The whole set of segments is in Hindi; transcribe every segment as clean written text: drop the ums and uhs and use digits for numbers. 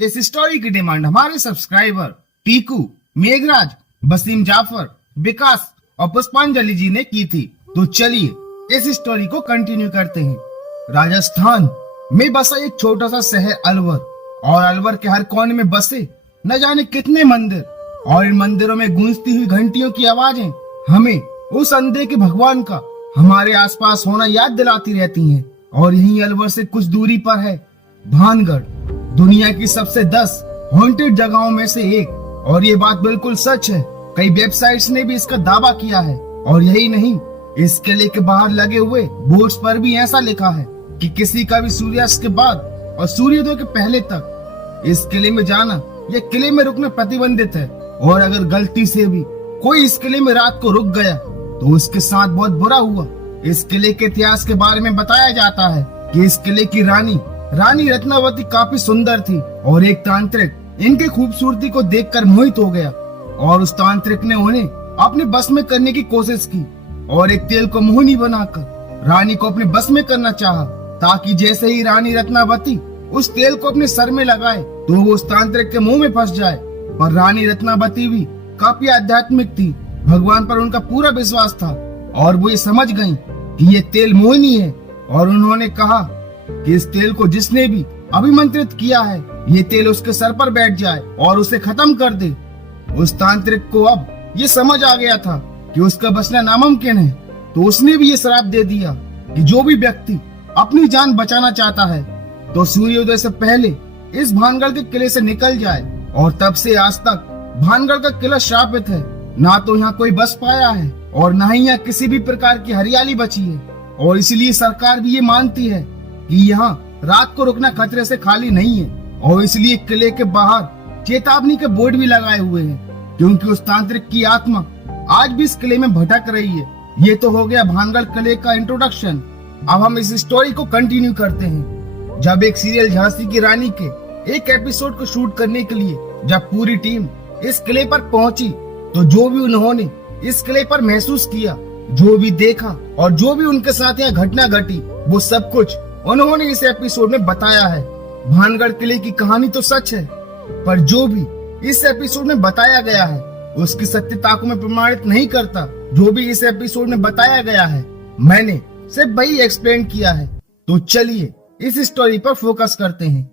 इस स्टोरी की डिमांड हमारे सब्सक्राइबर टीकू, मेघराज, वसीम जाफर, विकास और पुष्पांजलि जी ने की थी। तो चलिए इस स्टोरी को कंटिन्यू करते हैं। राजस्थान में बसा एक छोटा सा शहर अलवर, और अलवर के हर कोने में बसे न जाने कितने मंदिर, और इन मंदिरों में गूंजती हुई घंटियों की आवाजें हमें उस अंधे के भगवान का हमारे आसपास होना याद दिलाती रहती हैं। और यहीं अलवर से कुछ दूरी पर है भानगढ़, दुनिया की सबसे 10 हॉन्टेड जगहों में से एक। और ये बात बिल्कुल सच है, कई वेबसाइट्स ने भी इसका दावा किया है। और यही नहीं, इस किले के बाहर लगे हुए बोर्ड्स पर भी ऐसा लिखा है कि किसी का भी सूर्यास्त के बाद और सूर्योदय के पहले तक इस किले में जाना या किले में रुकना प्रतिबंधित है। और अगर गलती से भी कोई इस किले में रात को रुक गया तो उसके साथ बहुत बुरा हुआ। इस किले के इतिहास के बारे में बताया जाता है कि इस किले की रानी रत्नावती काफी सुंदर थी, और एक तांत्रिक इनकी खूबसूरती को देखकर मोहित हो गया, और उस तांत्रिक ने उन्हें अपने बस में करने की कोशिश की, और एक तेल को मोहिनी बनाकर रानी को अपने बस में करना चाहा, ताकि जैसे ही रानी रत्नावती उस तेल को अपने सर में लगाए तो वो उस तांत्रिक के मुंह में फंस जाए। पर रानी रत्नावती भी काफी आध्यात्मिक थी, भगवान पर उनका पूरा विश्वास था, और वो ये समझ गयी कि ये तेल मोहिनी है। और उन्होंने कहा कि इस तेल को जिसने भी अभिमंत्रित किया है, ये तेल उसके सर पर बैठ जाए और उसे खत्म कर दे। उस तांत्रिक को अब ये समझ आ गया था कि उसका बचना नामुमकिन है, तो उसने भी ये श्राप दे दिया कि जो भी व्यक्ति अपनी जान बचाना चाहता है तो सूर्योदय से पहले इस भानगढ़ के किले से निकल जाए। और तब से आज तक भानगढ़ का किला श्रापित है, ना तो यहाँ कोई बस पाया है और ना ही यहाँ किसी भी प्रकार की हरियाली बची है। और इसलिए सरकार भी ये मानती है कि यहाँ रात को रुकना खतरे से खाली नहीं है, और इसलिए किले के बाहर चेतावनी के बोर्ड भी लगाए हुए हैं, क्योंकि उस तांत्रिक की आत्मा आज भी इस किले में भटक रही है। ये तो हो गया भानगढ़ किले का इंट्रोडक्शन। अब हम इस स्टोरी को कंटिन्यू करते हैं। जब एक सीरियल झांसी की रानी के एक एपिसोड को शूट करने के लिए जब पूरी टीम इस किले पर पहुंची, तो जो भी उन्होंने इस किले पर महसूस किया, जो भी देखा और जो भी उनके साथ यहाँ घटना घटी, वो सब कुछ उन्होंने इस एपिसोड में बताया है। भानगढ़ किले की कहानी तो सच है, पर जो भी इस एपिसोड में बताया गया है उसकी सत्यता को मैं प्रमाणित नहीं करता। जो भी इस एपिसोड में बताया गया है मैंने सिर्फ वही एक्सप्लेन किया है। तो चलिए इस स्टोरी पर फोकस करते हैं।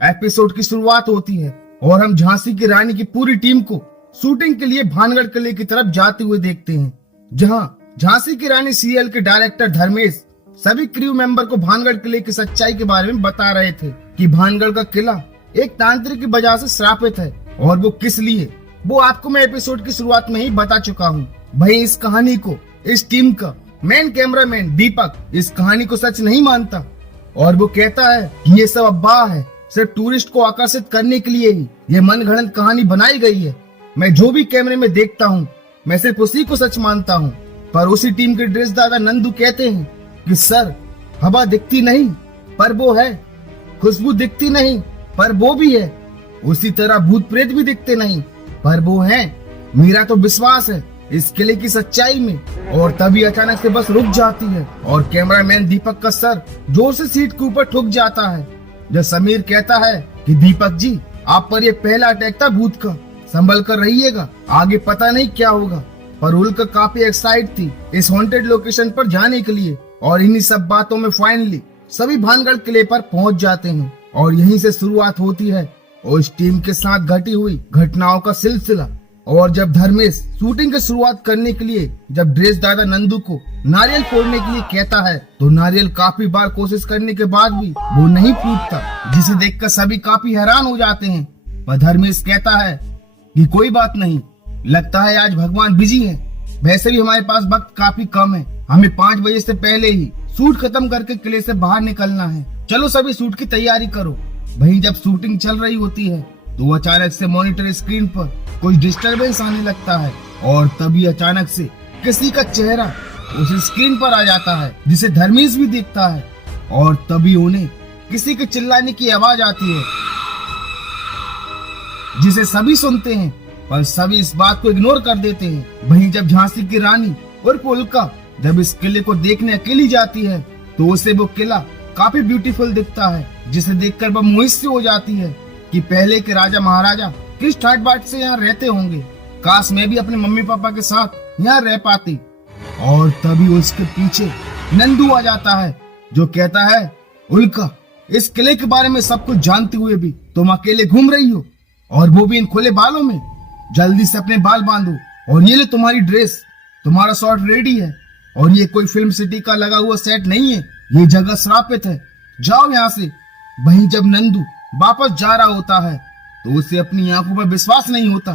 एपिसोड की शुरुआत होती है और हम झांसी की रानी की पूरी टीम को शूटिंग के लिए भानगढ़ किले की तरफ जाते हुए देखते हैं, जहां झांसी की रानी सीरियल के डायरेक्टर धर्मेश सभी क्रू मेंबर को भानगढ़ किले की सच्चाई के बारे में बता रहे थे कि भानगढ़ का किला एक तांत्रिक की वजह से श्रापित है, और वो किस लिए, वो आपको मैं एपिसोड की शुरुआत में ही बता चुका हूँ। भाई इस कहानी को इस टीम का मेन कैमरामैन दीपक इस कहानी को सच नहीं मानता, और वो कहता है कि ये सब अफवाह है, सिर्फ टूरिस्ट को आकर्षित करने के लिए ही ये मनगढ़ंत कहानी बनाई गई है। मैं जो भी कैमरे में देखता हूँ मैं सिर्फ उसी को सच मानता हूँ। पर उसी टीम के ड्रेस दादा नंदू कहते हैं कि सर, हवा दिखती नहीं पर वो है, खुशबू दिखती नहीं पर वो भी है, उसी तरह भूत प्रेत भी दिखते नहीं पर वो है। मेरा तो विश्वास है इस किले की सच्चाई में। और तभी अचानक से बस रुक जाती है और कैमरामैन दीपक का सर जोर से सीट के ऊपर ठुक जाता है, जब समीर कहता है कि दीपक जी, आप पर ये पहला अटैक था भूत का, संभल कर रहिएगा, आगे पता नहीं क्या होगा। पर उल्का काफी एक्साइट थी इस हॉन्टेड लोकेशन पर जाने के लिए, और इन्हीं सब बातों में फाइनली सभी भानगढ़ किले पर पहुंच जाते हैं। और यहीं से शुरुआत होती है उस टीम के साथ घटी हुई घटनाओं का सिलसिला। और जब धर्मेश शूटिंग की शुरुआत करने के लिए जब ड्रेस दादा नंदू को नारियल फोड़ने के लिए कहता है, तो नारियल काफी बार कोशिश करने के बाद भी वो नहीं फूटता, जिसे देखकर सभी काफी हैरान हो जाते हैं। पर धर्मेश कहता है कि कोई बात नहीं, लगता है आज भगवान बिजी है, वैसे भी हमारे पास वक्त काफी कम है, हमें 5 बजे से पहले ही शूट खत्म करके किले से बाहर निकलना है, चलो सभी शूट की तैयारी करो। वहीं जब शूटिंग चल रही होती है तो अचानक से मॉनिटर स्क्रीन पर कुछ डिस्टरबेंस आने लगता है, और तभी अचानक से किसी का चेहरा उस स्क्रीन पर आ जाता है, जिसे धर्मेश भी देखता है। और तभी उन्हें किसी के चिल्लाने की आवाज आती है, जिसे सभी सुनते हैं, पर सभी इस बात को इग्नोर कर देते हैं। वहीं जब झांसी की रानी उर्फ उल्का जब इस किले को देखने अकेली जाती है, तो उसे वो किला काफी ब्यूटीफुल दिखता है, जिसे देखकर वह मोहित से हो जाती है। कि पहले के राजा महाराजा किस ठाट बाट से यहाँ रहते होंगे। काश मैं भी अपने मम्मी पापा के साथ यहाँ रह पाती। और तभी उसके पीछे नंदू आ जाता है जो कहता है, उल्का, इस किले के बारे में सब कुछ जानते हुए भी तुम अकेले घूम रही हो, और वो भी इन खुले बालों में। जल्दी से अपने बाल बांधो और ये ले तुम्हारी ड्रेस, तुम्हारा शॉट रेडी है। और ये कोई फिल्म सिटी का लगा हुआ सेट नहीं है, ये जगह श्रापित है, जाओ यहाँ से। वहीं जब नंदू वापस जा रहा होता है तो उसे अपनी आंखों पर विश्वास नहीं होता।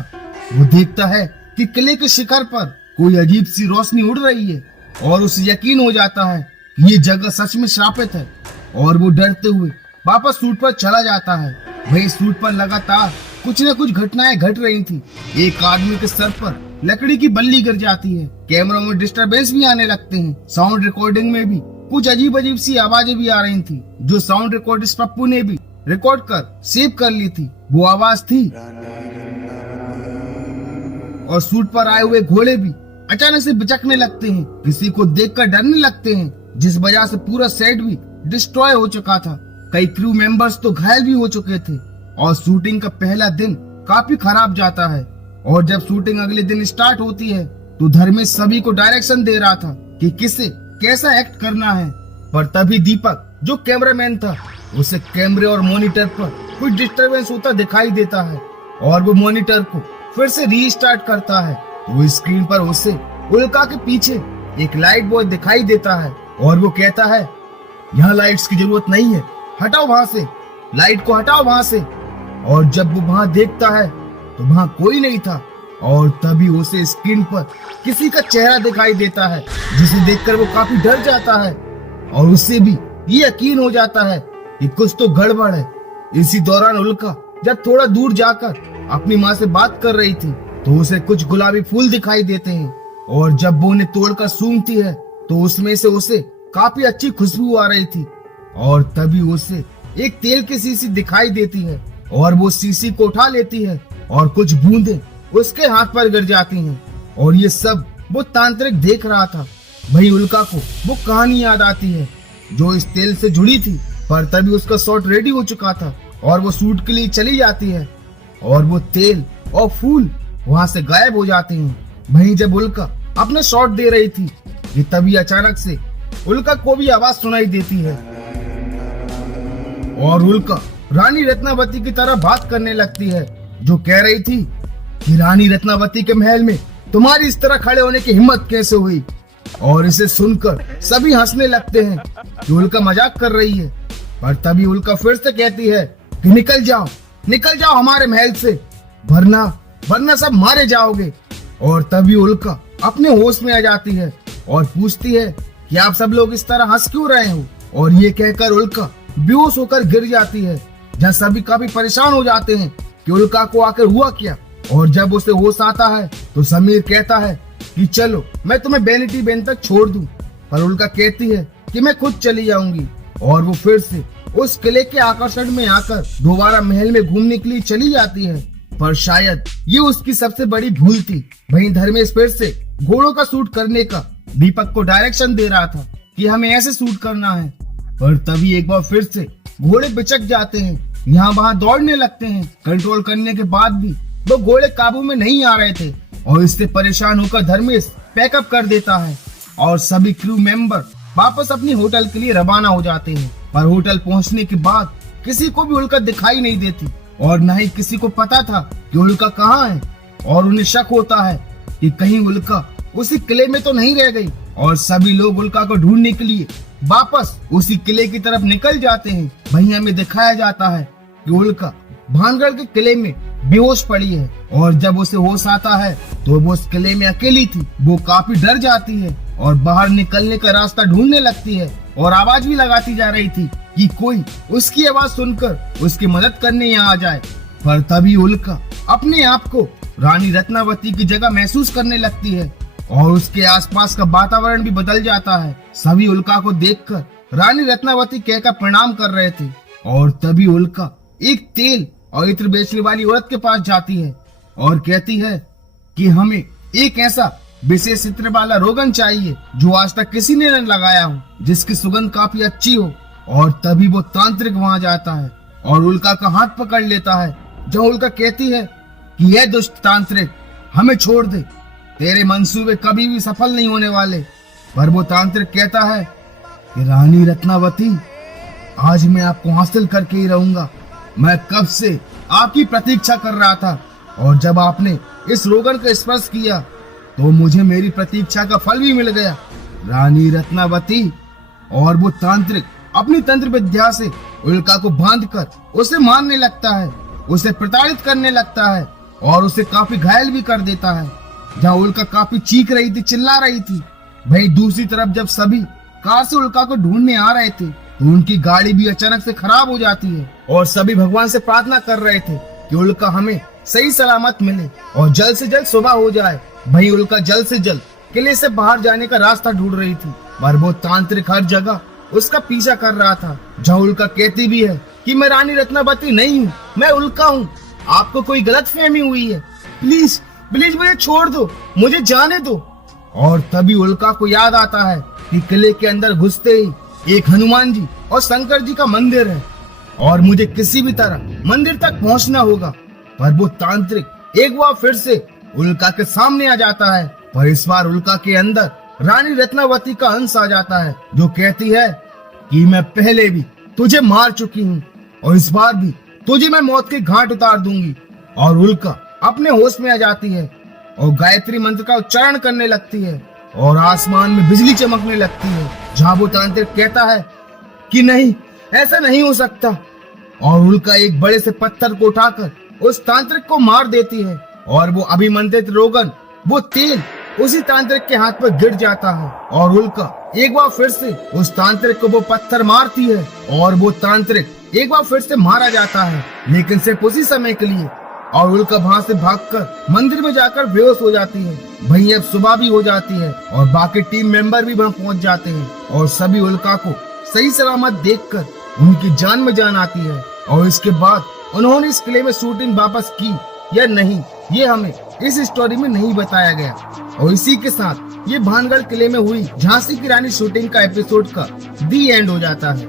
वो देखता है कि किले के शिखर पर कोई अजीब सी रोशनी उड़ रही है और उसे यकीन हो जाता है कि ये जगह सच में श्रापित है। और वो डरते हुए वापस सूट पर चला जाता है। वही सूट पर लगातार कुछ न कुछ घटनाएं घट रही थी। एक आदमी के सर पर लकड़ी की बल्ली गिर जाती है, कैमरों में डिस्टरबेंस भी आने लगते हैं, साउंड रिकॉर्डिंग में भी कुछ अजीब अजीब सी आवाजें भी आ रही थी जो साउंड रिकॉर्डिस्ट पप्पू ने भी रिकॉर्ड कर सेव कर ली थी। वो आवाज थी, और सूट पर आए हुए घोड़े भी अचानक से बिचकने लगते हैं, किसी को देखकर डरने लगते हैं, जिस वजह से पूरा सेट भी डिस्ट्रॉय हो चुका था। कई क्रू मेंबर्स तो घायल भी हो चुके थे और शूटिंग का पहला दिन काफी खराब जाता है। और जब शूटिंग अगले दिन स्टार्ट होती है तो धर्मेश सभी को डायरेक्शन दे रहा था कि किसे कैसा एक्ट करना है। पर तभी दीपक जो कैमरामैन था, उसे कैमरे और मॉनिटर पर कुछ डिस्टरबेंस होता दिखाई देता है और वो मॉनिटर को फिर से रीस्टार्ट करता है। तो स्क्रीन पर उसे उल्का के पीछे एक लाइट बॉय दिखाई देता है और वो कहता है, यहाँ लाइट्स की जरूरत नहीं है, हटाओ वहां से, लाइट को हटाओ वहां से। और जब वो वहां देखता है तो वहां कोई नहीं था और तभी उसे स्क्रीन पर किसी का चेहरा दिखाई देता है, जिसे देखकर वो काफी डर जाता है और उससे भी ये यकीन हो जाता है कि कुछ तो गड़बड़ है। इसी दौरान उल्का जब थोड़ा दूर जाकर अपनी माँ से बात कर रही थी तो उसे कुछ गुलाबी फूल दिखाई देते हैं और जब वो उन्हें तोड़कर सूंघती है तो उसमें से उसे काफी अच्छी खुशबू आ रही थी। और तभी उसे एक तेल की शीशी दिखाई देती है और वो शीशी को उठा लेती है और कुछ बूंदें उसके हाथ पर गिर जाती हैं और ये सब वो तांत्रिक देख रहा था। वही उल्का को वो कहानी याद आती है जो इस तेल से जुड़ी थी, पर तभी उसका शॉट रेडी हो चुका था और वो शूट के लिए चली जाती है और वो तेल और फूल वहां से गायब हो जाते हैं। वहीं जब उल्का अपना शॉट दे रही थी कि तभी अचानक से उल्का को भी आवाज सुनाई देती है और उल्का रानी रत्नावती की तरह बात करने लगती है, जो कह रही थी कि रानी रत्नावती के महल में तुम्हारी इस तरह खड़े होने की हिम्मत कैसे हुई। और इसे सुनकर सभी हंसने लगते हैं कि उल्का मजाक कर रही है। पर तभी उल्का फिर से कहती है कि निकल जाओ हमारे महल से, वरना सब मारे जाओगे। और तभी उल्का अपने होश में आ जाती है और पूछती है कि आप सब लोग इस तरह हंस क्यों रहे हो। और ये कहकर उल्का बेहोश होकर गिर जाती है, जहाँ सभी काफी परेशान हो जाते हैं कि उल्का को आकर हुआ क्या। और जब उसे होश आता है तो समीर कहता है कि चलो मैं तुम्हें वैनिटी वैन तक छोड़ दूं, पर उल्का कहती है कि मैं खुद चली जाऊंगी। और वो फिर से उस किले के आकर्षण में आकर दोबारा महल में घूमने के लिए चली जाती है, पर शायद ये उसकी सबसे बड़ी भूल थी। वहीं धर्मेश फिर से घोड़ों का शूट करने का दीपक को डायरेक्शन दे रहा था कि हमें ऐसे शूट करना है। पर तभी एक बार फिर से घोड़े बिचक जाते हैं, यहाँ वहां दौड़ने लगते हैं। कंट्रोल करने के बाद भी वो घोड़े काबू में नहीं आ रहे थे और इससे परेशान होकर धर्मेश पैकअप कर देता है और सभी क्रू मेंबर वापस अपनी होटल के लिए रवाना हो जाते हैं। पर होटल पहुंचने के बाद किसी को भी उल्का दिखाई नहीं देती और न ही किसी को पता था कि उल्का कहाँ है। और उन्हें शक होता है कि कहीं उल्का उसी किले में तो नहीं रह गई। और सभी लोग उल्का को ढूंढने के लिए वापस उसी किले की तरफ निकल जाते हैं। वहीं हमें दिखाया जाता है कि उल्का भानगढ़ के किले में बेहोश पड़ी है और जब उसे होश आता है तो वो उस किले में अकेली थी। वो काफी डर जाती है और बाहर निकलने का रास्ता ढूंढने लगती है और आवाज भी लगाती जा रही थी कि कोई उसकी आवाज सुनकर उसकी मदद करने यहाँ आ जाए। पर तभी उल्का अपने आप को रानी रत्नावती की जगह महसूस करने लगती है और उसके आसपास का वातावरण भी बदल जाता है। सभी उल्का को देखकर रानी रत्नावती कहकर प्रणाम कर रहे थे और तभी उल्का एक तेल और इत्र बेचने वाली औरत के पास जाती है और कहती है कि हमें एक ऐसा विशेष इत्र वाला रोगन चाहिए जो आज तक किसी ने न लगाया हो, जिसकी सुगंध काफी अच्छी हो। और तभी वो तांत्रिक वहां जाता है और उल्का का हाथ पकड़ लेता है। जो उल्का कहती है कि यह दुष्ट तांत्रिक, हमें छोड़ दे, तेरे मंसूबे कभी भी सफल नहीं होने वाले। पर वो तांत्रिक कहता है कि रानी रत्नावती, आज मैं आपको हासिल करके ही रहूंगा। मैं कब से आपकी प्रतीक्षा कर रहा था, और जब आपने इस रोगन को स्पर्श किया तो मुझे मेरी प्रतीक्षा का फल भी मिल गया। रानी रत्नावती। और वो तांत्रिक अपनी तंत्र विद्या से उल्का को बांधकर उसे मारने लगता है, उसे प्रताड़ित करने लगता है और उसे काफी घायल भी कर देता है। जहाँ उल्का काफी चीख रही थी, चिल्ला रही थी, वहीं दूसरी तरफ जब सभी कार से उल्का को ढूंढने आ रहे थे तो उनकी गाड़ी भी अचानक से खराब हो जाती है और सभी भगवान से प्रार्थना कर रहे थे कि उल्का हमें सही सलामत मिले और जल्द से जल्द सुबह हो जाए। वहीं उल्का जल्द से जल्द किले से बाहर जाने का रास्ता ढूंढ रही थी, पर वो तांत्रिक हर जगह उसका पीछा कर रहा था। जहाँ उल्का कहती भी है कि मैं रानी रत्नावती नहीं हूँ, मैं उल्का हूँ, आपको कोई गलतफहमी हुई है, प्लीज प्लीज मुझे छोड़ दो, मुझे जाने दो। और तभी उल्का को याद आता है कि किले के अंदर घुसते ही एक हनुमान जी और शंकर जी का मंदिर है और मुझे किसी भी तरह मंदिर तक पहुंचना होगा। पर वो तांत्रिक एक बार फिर से उल्का के सामने आ जाता है, पर इस बार उल्का के अंदर रानी रत्नावती का अंश आ जाता है, जो कहती है कि मैं पहले भी तुझे मार चुकी हूँ और इस बार भी तुझे मैं मौत के घाट उतार दूंगी। और उल्का अपने होश में आ जाती है और गायत्री मंत्र का उच्चारण करने लगती है और आसमान में बिजली चमकने लगती है। जहाँ वो तांत्रिक कहता है कि नहीं, ऐसा नहीं हो सकता, और उल्का एक बड़े से पत्थर को उठाकर उस तांत्रिक को मार देती है और वो अभिमंत्रित रोगन, वो तेल उसी तांत्रिक के हाथ पर गिर जाता है और उल्का एक बार फिर से उस तांत्रिक को वो पत्थर मारती है और वो तांत्रिक एक बार फिर से मारा जाता है, लेकिन सिर्फ उसी समय के लिए। और उल्का वहां से भागकर मंदिर में जाकर बेहोश हो जाती है। वहीं अब सुबह भी हो जाती है और बाकी टीम मेंबर भी वहां पहुंच जाते हैं और सभी उल्का को सही सलामत देखकर उनकी जान में जान आती है। और इसके बाद उन्होंने इस किले में शूटिंग वापस की या नहीं, ये हमें इस स्टोरी में नहीं बताया गया। और इसी के साथ ये भानगढ़ किले में हुई झांसी की रानी शूटिंग का एपिसोड का दी एंड हो जाता है।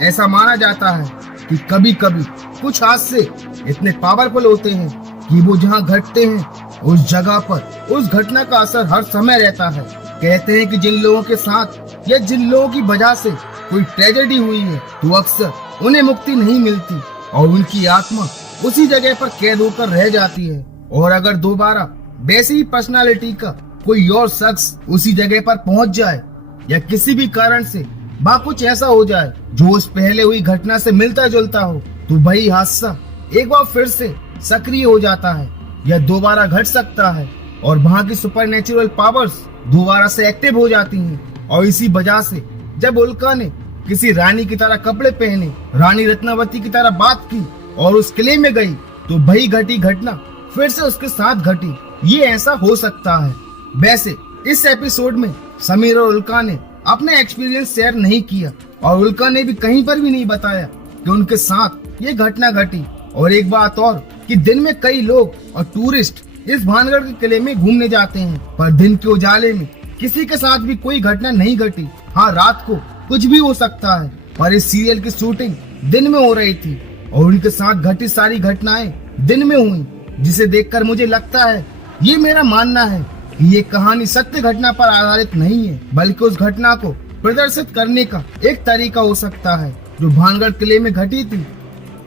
ऐसा माना जाता है कि कभी कभी कुछ हादसे इतने पावरफुल होते हैं कि वो जहाँ घटते हैं उस जगह पर उस घटना का असर हर समय रहता है। कहते हैं कि जिन लोगों के साथ या जिन लोगों की वजह से कोई ट्रेजेडी हुई है तो अक्सर उन्हें मुक्ति नहीं मिलती और उनकी आत्मा उसी जगह पर कैद होकर रह जाती है। और अगर दोबारा वैसी ही पर्सनालिटी का कोई और शख्स उसी जगह पर पहुंच जाए या किसी भी कारण से वहाँ कुछ ऐसा हो जाए जो उस पहले हुई घटना से मिलता जुलता हो, तो वही हादसा एक बार फिर से सक्रिय हो जाता है या दोबारा घट सकता है और वहाँ की सुपरनेचुरल पावर्स दोबारा से एक्टिव हो जाती हैं। और इसी वजह से जब उल्का ने किसी रानी की तरह कपड़े पहने, रानी रत्नावती की तरह बात की और उस किले में गई, तो वही घटी घटना फिर से उसके साथ घटी। ये ऐसा हो सकता है। वैसे इस एपिसोड में समीर और उल्का ने अपने एक्सपीरियंस शेयर नहीं किया और उल्का ने भी कहीं पर भी नहीं बताया कि उनके साथ ये घटना घटी। और एक बात और कि दिन में कई लोग और टूरिस्ट इस भानगढ़ के किले में घूमने जाते हैं, पर दिन के उजाले में किसी के साथ भी कोई घटना नहीं घटी। हाँ, रात को कुछ भी हो सकता है, पर इस सीरियल की शूटिंग दिन में हो रही थी और उनके साथ घटी सारी घटनाएं दिन में हुई, जिसे देखकर मुझे लगता है, ये मेरा मानना है कि ये कहानी सत्य घटना पर आधारित नहीं है, बल्कि उस घटना को प्रदर्शित करने का एक तरीका हो सकता है जो भानगढ़ किले में घटी थी।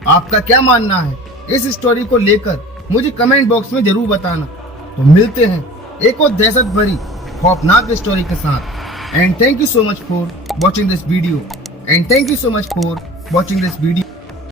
आपका क्या मानना है इस स्टोरी को लेकर, मुझे कमेंट बॉक्स में जरूर बताना। तो मिलते हैं एक और दहशत भरी खौफनाक स्टोरी के साथ। And thank you so much for watching this video.